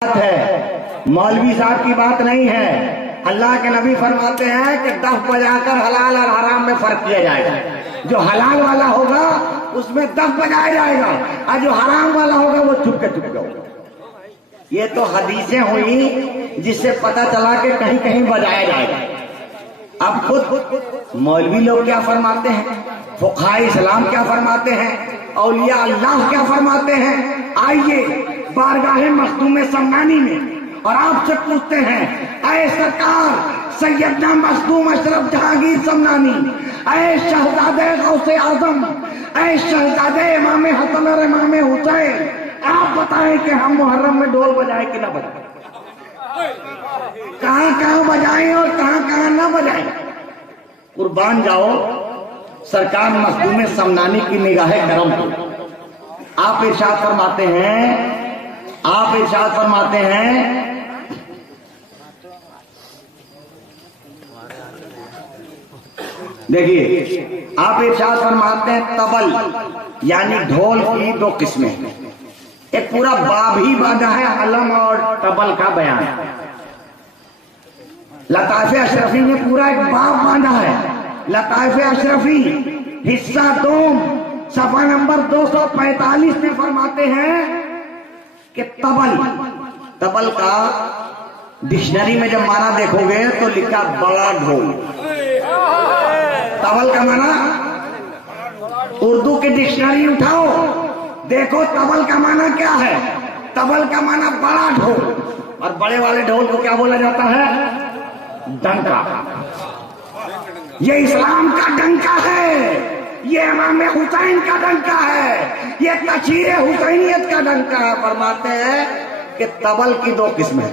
ہے، مولوی صاحب کی بات نہیں ہے۔ اللہ کے نبی فرماتے ہیں کہ دف بجا کر حلال اور حرام میں فرق کیا جائے گا۔ جو حلال والا ہوگا اس میں دف بجایا جائے گا، اور جو حرام والا ہوگا وہ چپ کے ہوگا۔ یہ تو حدیثیں ہوئی جس سے پتہ چلا کہ کہیں کہیں بجایا جائے گا۔ اب خود مولوی لوگ کیا فرماتے ہیں، فقہاء اسلام کیا فرماتے ہیں، اولیاء اللہ کیا فرماتے ہیں، آئیے بارگاہ مخدوم سمنانی میں اور آپ سے پوچھتے ہیں، اے سرکار سیدنا مخدوم اشرف جہانگیر سمنانی، اے شہزادے غوث اعظم، اے شہزادے امام حسن اور امام حسین، آپ بتائیں کہ ہم محرم میں ڈول بجائیں کہ نہ بجائیں، کہاں کہاں بجائیں اور کہاں کہاں نہ بجائیں۔ قربان جاؤ سرکار مخدوم سمنانی کی نگاہ کرم کو۔ آپ ارشاد فرماتے ہیں دیکھیے، آپ ارشاد فرماتے ہیں طبل یعنی ڈھول کی دو قسمیں ہیں۔ ایک پورا باب ہی باندھا ہے علم اور طبل کا بیان۔ لطائف اشرفی نے پورا ایک باب باندھا ہے۔ لطائف اشرفی حصہ دوم صفحہ نمبر 245 میں فرماتے ہیں کہ طبل کا ڈکشنری میں جب معنی دیکھو گے تو لکھا بڑا ڈھول۔ طبل کا معنی اردو کی ڈکشنری اٹھاؤ، دیکھو طبل کا معنی کیا ہے۔ طبل کا معنی بڑا ڈھول، اور بڑے والے ڈھول کو کیا بولا جاتا ہے؟ ڈنکا۔ یہ اسلام کا ڈنکا ہے، یہ امام حسین کا ڈنکا ہے، یہ تشیع حسینیت کا ڈنکا ہے۔ فرماتے ہیں کہ طبل کی دو قسم ہیں۔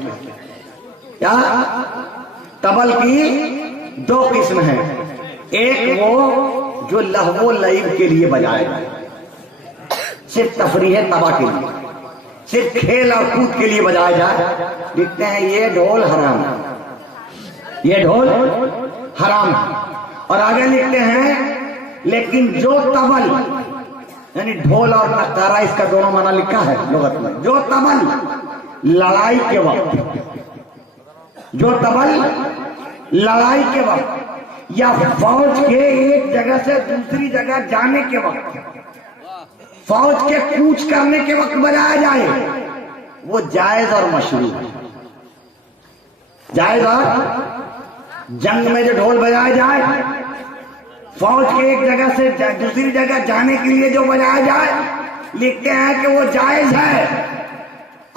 کیا؟ طبل کی دو قسم ہیں۔ ایک وہ جو لہو و لعب کے لیے بجائے گا، صرف تفریح تباہ کے لیے، صرف کھیل اور کود کے لیے بجایا جائے، لکھتے ہیں یہ ڈھول حرام ہے، یہ ڈھول حرام ہے۔ اور آگے لکھتے ہیں لیکن جو طبل یعنی ڈھول اور نقارہ، اس کا دونوں معنی لکھا ہے لغت میں، جو طبل لڑائی کے وقت، جو طبل لڑائی کے وقت یا فوج کے ایک جگہ سے دوسری جگہ جانے کے وقت، فوج کے کوچ کرنے کے وقت بجایا جائے، وہ جائز اور مشروع ہے۔ جائز اور جنگ میں جو ڈھول بجایا جائے، فوج کے ایک جگہ سے دوسری جگہ جانے کے لیے جو بجایا جائے، لکھتے ہیں کہ وہ جائز ہے۔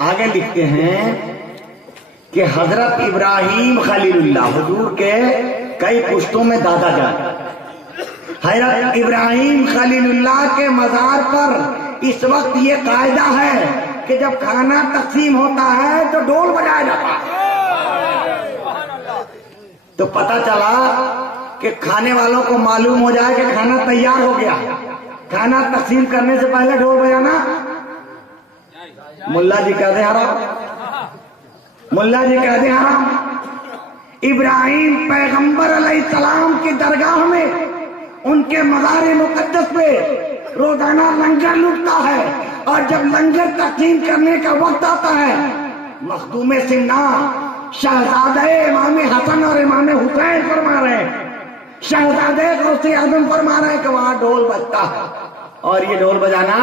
آگے لکھتے ہیں کہ حضرت ابراہیم خلیل اللہ، حضور کے کئی پشتوں میں دادا جان، حضرت ابراہیم خلیل اللہ کے مزار پر اس وقت یہ قاعدہ ہے کہ جب کھانا تقسیم ہوتا ہے تو ڈھول بجایا جاتا ہے۔ تو پتہ چلا کہ کھانے والوں کو معلوم ہو جائے کہ کھانا تیار ہو گیا، کھانا تقسیم کرنے سے پہلے ڈھول بجانا ملا جی کہتے ہیں حرام، ملا جی کہتے ہیں حرام۔ ابراہیم پیغمبر علیہ السلام کی درگاہ میں، ان کے مزار مقدس پہ روزانہ لنگر لٹتا ہے، اور جب لنگر تقسیم کرنے کا وقت آتا ہے، مخدوم سمنان شہزادے امام حسن اور امام حسین فرما رہے ہیں، شہزادے غوث اعظم فرما رہے ہیں کہ وہاں ڈھول بجتا ہے، اور یہ ڈھول بجانا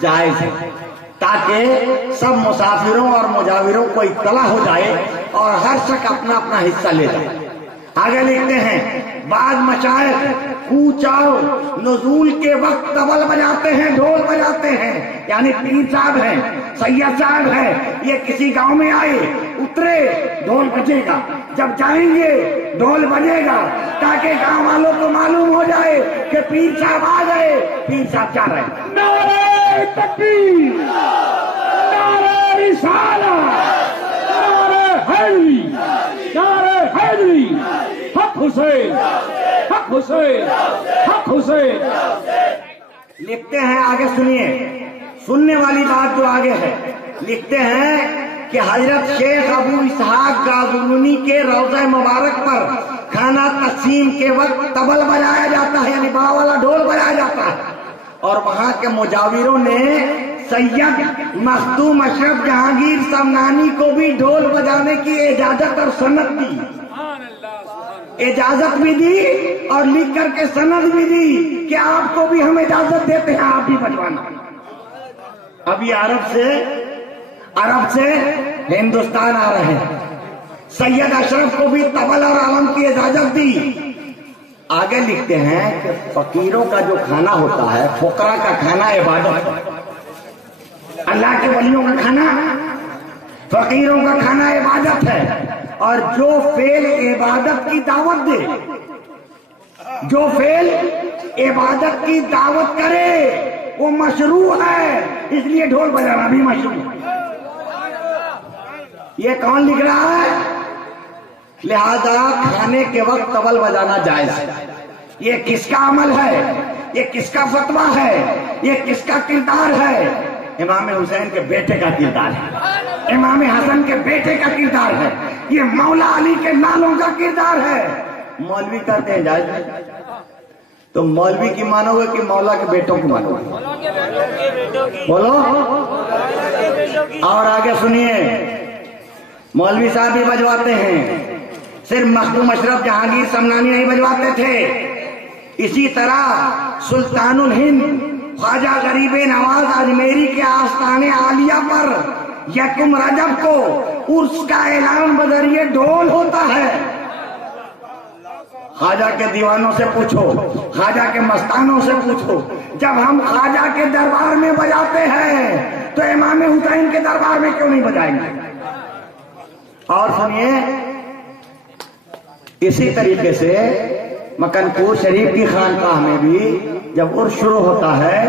جائز ہے، تاکہ سب مسافروں اور مجاوروں کو اطلاع ہو جائے اور ہر شخص اپنا اپنا حصہ لے جائے۔ آگے لکھتے ہیں بعض مشائخ کوچ اور نزول کے وقت طبل بجاتے ہیں، ڈھول بجاتے ہیں، یعنی پیر صاحب ہیں، سید صاحب ہیں، یہ کسی گاؤں میں آئے، اترے، ڈھول بجے گا، جب جائیں گے ڈھول بجے گا، تاکہ گاؤں والوں کو معلوم ہو جائے کہ پیر صاحب آ گئے، پیر صاحب جا رہے ہیں۔ نعرہ تکبیر، نعرہ رسالت، نعرہ حیدری، نعرہ حیدری، حق حسین، حق حسین، حق حسین۔ لکھتے ہیں آگے سنیے، سننے والی بات جو آگے ہے، لکھتے ہیں کہ حضرت شیخ ابو اسحاق غازنوی کے روضہ مبارک پر کھانا تقسیم کے وقت طبل بجایا جاتا ہے، یعنی بڑا والا ڈھول بجایا جاتا ہے، اور وہاں کے مجاوروں نے سید مخدوم اشرف جہانگیر سمنانی کو بھی ڈھول بجانے کی اجازت اور سند دی، اجازت بھی دی اور لکھ کر کے سند بھی دی کہ آپ کو بھی ہم اجازت دیتے ہیں، آپ بھی بجوانا۔ ابھی عرب سے ہندوستان آ رہے ہیں، سید اشرف کو بھی طبل اور علم کی اجازت دی۔ آگے لکھتے ہیں کہ فقیروں کا جو کھانا ہوتا ہے، فقراء کا کھانا عبادت ہے، اللہ کے ولیوں کا کھانا، فقیروں کا کھانا عبادت ہے، اور جو فعل عبادت کی دعوت دے، جو فعل عبادت کی دعوت کرے وہ مشروع ہے، اس لیے ڈھول بجانا بھی مشروع ہے۔ یہ کون لکھ رہا ہے؟ لہذا کھانے کے وقت طبل بجانا جائز ہے۔ یہ کس کا عمل ہے؟ یہ کس کا فتویٰ ہے؟ یہ کس کا کردار ہے؟ امام حسین کے بیٹے کا کردار ہے، امام حسن کے بیٹے کا کردار ہے، یہ مولا علی کے لالوں کا کردار ہے۔ مولوی کہتے ہیں جائز ہے، تو مولوی کی مانو گے کہ مولا کے بیٹوں کی مانو گے؟ بولو۔ اور آگے سنیے، مولوی صاحب بھی بجواتے ہیں، صرف مخدوم اشرف جہانگیر سمنانی نہیں بجواتے تھے، اسی طرح سلطان الہند خواجہ غریب نواز اجمیری کے آستانے عالیہ پر یکم رجب کو عرس کا اعلان بذریعہ ڈھول ہوتا ہے۔ خواجہ کے دیوانوں سے پوچھو، خواجہ کے مستانوں سے پوچھو، جب ہم خواجہ کے دربار میں بجاتے ہیں تو امام حسین کے دربار میں کیوں نہیں بجائیں گے؟ اور سنیے، اسی طریقے سے مکن پور شریف کی خانقاہ میں بھی جب عرس شروع ہوتا ہے،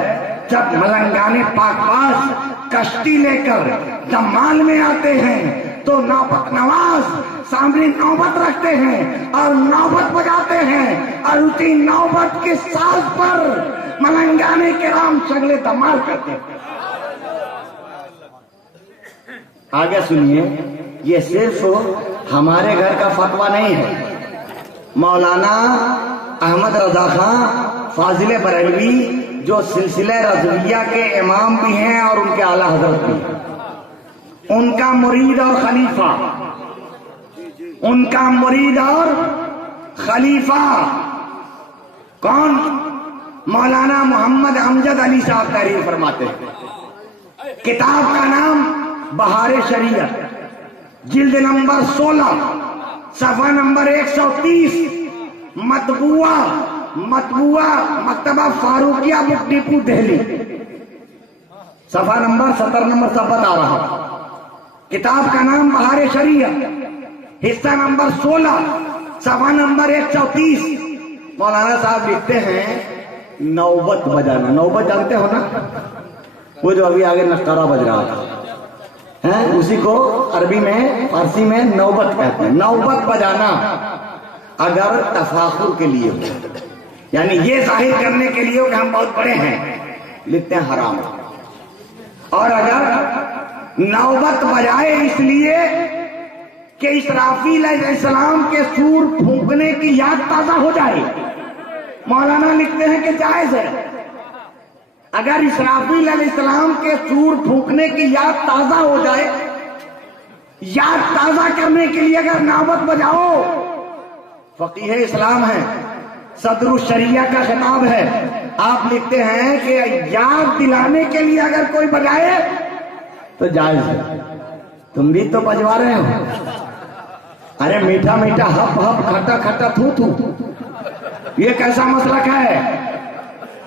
جب ملنگانے پاک باز کشتی لے کر دمال میں آتے ہیں تو نوبت نواز سامنے نوبت رکھتے ہیں اور نوبت بجاتے ہیں، اور اسی نوبت کے ساز پر ملنگانے کے رام شگلے دمال کرتے ہیں۔ آگے سنیے، یہ صرف ہمارے گھر کا فتویٰ نہیں ہے، مولانا احمد رضا خان فاضل بریلوی جو سلسلہ رضویہ کے امام بھی ہیں اور ان کے اعلیٰ حضرت بھی ہیں، ان کا مرید اور خلیفہ، ان کا مرید اور خلیفہ کون؟ مولانا محمد امجد علی صاحب تحریر فرماتے ہیں، کتاب کا نام بہار شریعت، جلد نمبر 16، صفحہ نمبر 130، مطبوعہ مکتبہ فاروقیہ بک ڈپو دہلی، صفحہ نمبر 70 نمبر سب بتا رہا۔ کتاب کا نام بہار شریعت، حصہ نمبر 16، صفحہ نمبر 130۔ مولانا صاحب لکھتے ہیں نوبت بجانا، نوبت جانتے ہو نا، وہ جو ابھی آگے نشتارہ بج رہا تھا، اسی کو عربی میں فارسی میں نوبت کہتے ہیں۔ نوبت بجانا اگر تفاخر کے لیے ہو، یعنی یہ ظاہر کرنے کے لیے کہ ہم بہت بڑے ہیں، لکھتے ہیں حرام۔ اور اگر نوبت بجائے اس لیے کہ اسرافیل علیہ السلام کے سور پھونکنے کی یاد تازہ ہو جائے، مولانا لکھتے ہیں کہ جائز ہے۔ اگر اسرافیل علیہ السلام کے سور پھونکنے کی یاد تازہ ہو جائے، یاد تازہ کرنے کے لیے اگر نوبت بجاؤ، فقیہ اسلام ہے، صدر الشریعہ کا خطاب ہے، آپ لکھتے ہیں کہ یاد دلانے کے لیے اگر کوئی بجائے تو جائز ہے۔ تم بھی تو بجوا رہے ہو، ارے میٹھا میٹھا ہپ ہپ، کھٹا کھٹا تھو تھو، یہ کیسا مسلک ہے؟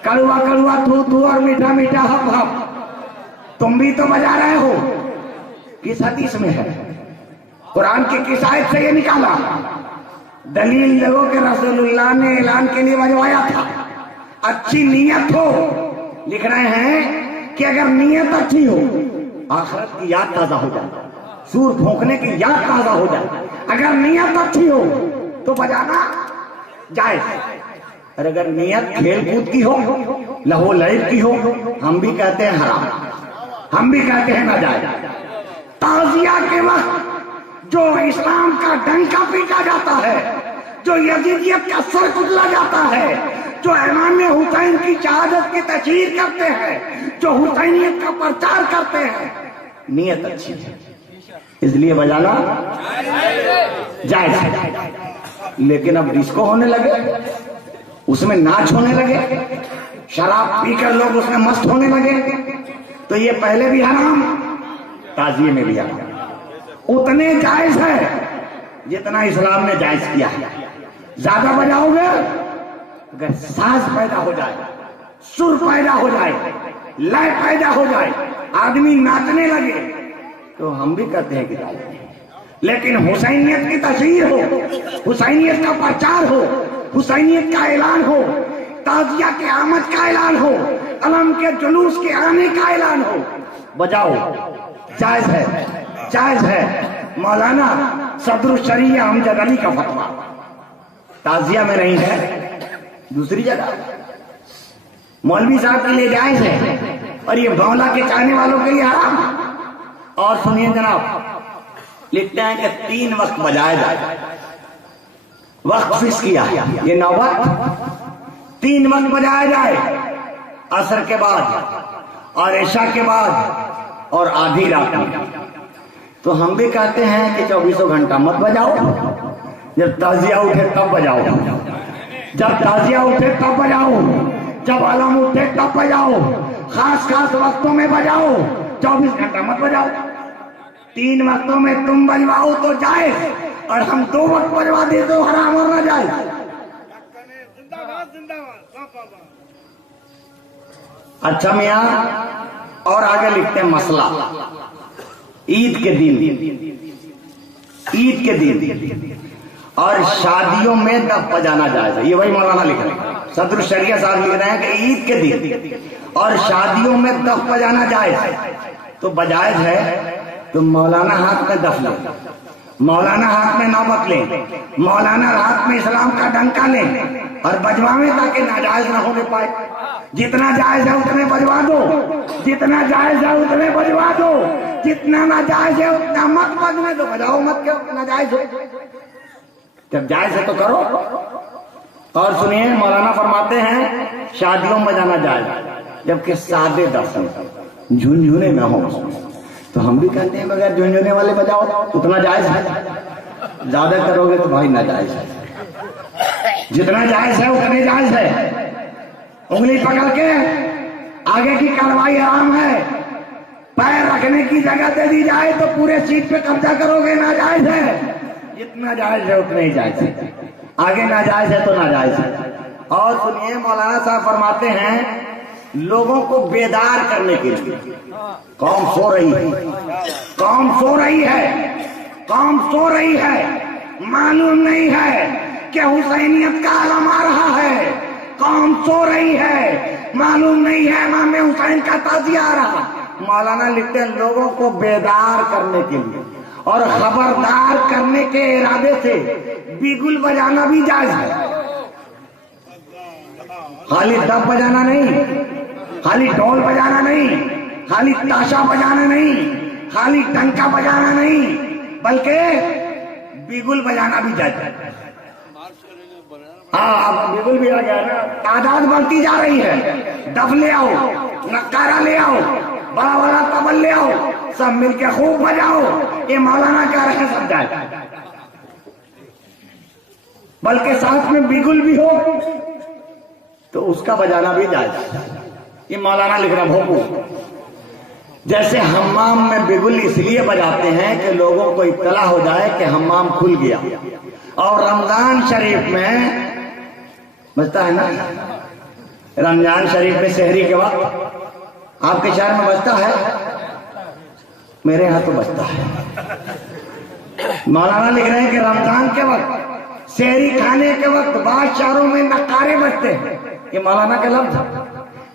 کڑوا کڑوا تھو تھو اور میٹھا میٹھا ہپ ہپ، تم بھی تو بجا رہے ہو۔ کس حدیث میں ہے؟ قرآن کی کس آیت سے یہ نکالا؟ دلیل لگو کہ رسول اللہ نے اعلان کے لیے بجوایا تھا، اچھی نیت ہو۔ لکھ رہے ہیں کہ اگر نیت اچھی ہو، آخرت کی یاد تازہ ہو جائے، سور پھونکنے کی یاد تازہ ہو جائے، اگر نیت اچھی ہو تو بجانا جائز۔ اور اگر نیت کھیل کود کی ہو، لہو لعب کی ہو، ہم بھی کہتے ہیں حرام، ہم بھی کہتے ہیں ناجائز۔ تعزیہ کے وقت جو اسلام کا ڈنکا پیٹا جاتا ہے، جو یزیدیت کا سر کچلا جاتا ہے، جو امام حسین کی شہادت کی تشہیر کرتے ہیں، جو حسینیت کا پرچار کرتے ہیں، نیت اچھی ہے اس لیے بجانا جائز ہے۔ لیکن اب ڈسکو ہونے لگے، اس میں ناچ ہونے لگے، شراب پی کر لوگ اس میں مست ہونے لگے، تو یہ پہلے بھی حرام، تعزیے میں بھی حرام۔ اتنے جائز ہے جتنا اسلام نے جائز کیا ہے۔ زیادہ بجاؤ گے، اگر ساز پیدا ہو جائے، سر پیدا ہو جائے، لے پیدا ہو جائے، آدمی ناچنے لگے، تو ہم بھی کہتے ہیں کہ لیکن حسینیت کی تشہیر ہو، حسینیت کا پرچار ہو، حسینیت کا اعلان ہو، تعزیہ کے آمد کا اعلان ہو، علم کے جلوس کے آنے کا اعلان ہو، بجاؤ، جائز ہے، جائز ہے۔ مولانا صدر الشریعہ امجد علی کا فتویٰ تعزیہ میں نہیں ہے، دوسری جگہ مولوی صاحب کے لیے جائز ہے، اور یہ بولا کے چاہنے والوں کے لیے حرام۔ اور سنیے جناب، لکھتے ہیں کہ 3 وقت بجائے جائے، وقت فکس کیا، یہ نوبت 3 وقت بجائے جائے، عصر کے بعد اور عشاء کے بعد اور آدھی رات میں۔ تو ہم بھی کہتے ہیں کہ 24 گھنٹہ مت بجاؤ، جب تعزیہ اٹھے تب بجاؤ، جب تعزیہ اٹھے تب بجاؤ، جب علم اٹھے تب بجاؤ، خاص خاص وقتوں میں بجاؤ، 24 گھنٹہ مت بجاؤ۔ 3 وقتوں میں تم بجواؤ تو جائز، اور ہم 2 وقت بجوا دے تو حرام اور نہ جائز۔ اچھا میاں، اور آگے لکھتے ہیں مسئلہ عید کے دن، عید کے دن اور شادیوں میں دف بجانا جائز ہے۔ یہ وہی مولانا لکھ رہے ہیں، صدر الشریعہ صاحب لکھ رہے ہیں کہ عید کے دن اور شادیوں میں دف بجانا جائز ہے۔ تو بجائز ہے تو مولانا ہاتھ میں دف لیں، مولانا ہاتھ میں نوبت لیں، مولانا ہاتھ میں اسلام کا ڈنکا لیں اور بجوائیں تاکہ ناجائز نہ ہونے پائے۔ جتنا جائز ہے اتنے بجوا دو، جتنا جائز ہے اتنے بجوا دو، جتنا ناجائز ہے اتنا مت بجنے دو، بجاؤ مت کیوں ناجائز ہو، جب جائز ہے تو کرو۔ اور سنیے، مولانا فرماتے ہیں شادیوں میں جانا جائز، جبکہ سادے دف جھنجھنے نہ ہو۔ تو ہم بھی کہتے ہیں مگر جھنجھنے والے بجاؤ، اتنا جائز ہے، زیادہ کرو گے تو بھائی ناجائز ہے۔ جتنا جائز ہے اتنے جائز ہے، انگلی پکڑ کے آگے کی کارروائی حرام ہے، پیر رکھنے کی جگہ دے دی جائے تو پورے سیٹ پہ قبضہ کرو گے، ناجائز ہے۔ جتنا جائز ہے اتنا ہی جائز ہے، آگے ناجائز ہے تو ناجائز ہے۔ اور سنیے، مولانا صاحب فرماتے ہیں لوگوں کو بیدار کرنے کے لیے، قوم سو رہی ہے، قوم سو رہی ہے، قوم سو رہی ہے، معلوم نہیں ہے کہ حسینیت کا علم آ رہا ہے، قوم سو رہی ہے، معلوم نہیں ہے امام حسین کا تعزیہ آ رہا۔ مولانا لکھتے ہیں لوگوں کو بیدار کرنے کے لیے اور خبردار کرنے کے ارادے سے بیگل بجانا بھی جائز ہے۔ خالی دف بجانا نہیں، خالی ڈھول بجانا نہیں، خالی تاشا بجانا نہیں، خالی ڈنکا بجانا نہیں، بلکہ بیگل بجانا بھی جائز ہے۔ ہاں، اب بیگل بھی آ گیا نا، تعداد بڑھتی جا رہی ہے، ڈف لے آؤ، نکارا لے آؤ، بڑا بڑا طبل لے آؤ، سب مل کے خوب بجاؤ، یہ مولانا کہہ رہے ہیں سب جائے، بلکہ ساتھ میں بیگل بھی ہو تو اس کا بجانا بھی جائز۔ یہ مولانا لکھ رہا بھوپو، جیسے حمام میں بیگل اس لیے بجاتے ہیں کہ لوگوں کو اطلاع ہو جائے کہ حمام کھل گیا، اور رمضان شریف میں بجتا ہے نا، رمضان شریف میں سحری کے وقت آپ کے شہر میں بجتا ہے، میرے یہاں تو بجتا ہے۔ مولانا لکھ رہے ہیں کہ رمضان کے وقت، سحری کھانے کے وقت بعض شہروں میں نقارے بجتے ہیں، یہ مولانا کا لفظ ہے۔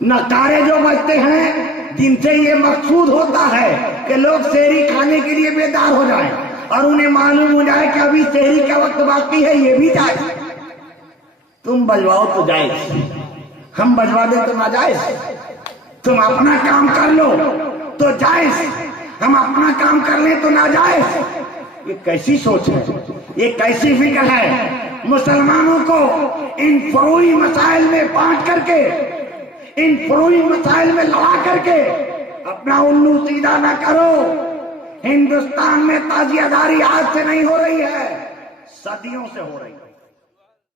نقارے جو بجتے ہیں جن سے یہ مقصود ہوتا ہے کہ لوگ سحری کھانے کے لیے بیدار ہو جائیں اور انہیں معلوم ہو جائے کہ ابھی سحری کا وقت باقی ہے، یہ بھی جائز۔ تم بجواؤ تو جائز، ہم بجوا دیں تو ناجائز۔ تم اپنا کام کر لو تو جائز، ہم اپنا کام کر لیں تو ناجائز۔ یہ کیسی سوچ ہے، یہ کیسی فکر ہے مسلمانوں کو ان فروئی مسائل میں بانٹ کر کے، ان فروئی مسائل میں لڑا کر کے اپنا الو سیدھا نہ کرو۔ ہندوستان میں تازیہ داری آج سے نہیں ہو رہی ہے، صدیوں سے ہو رہی ہے۔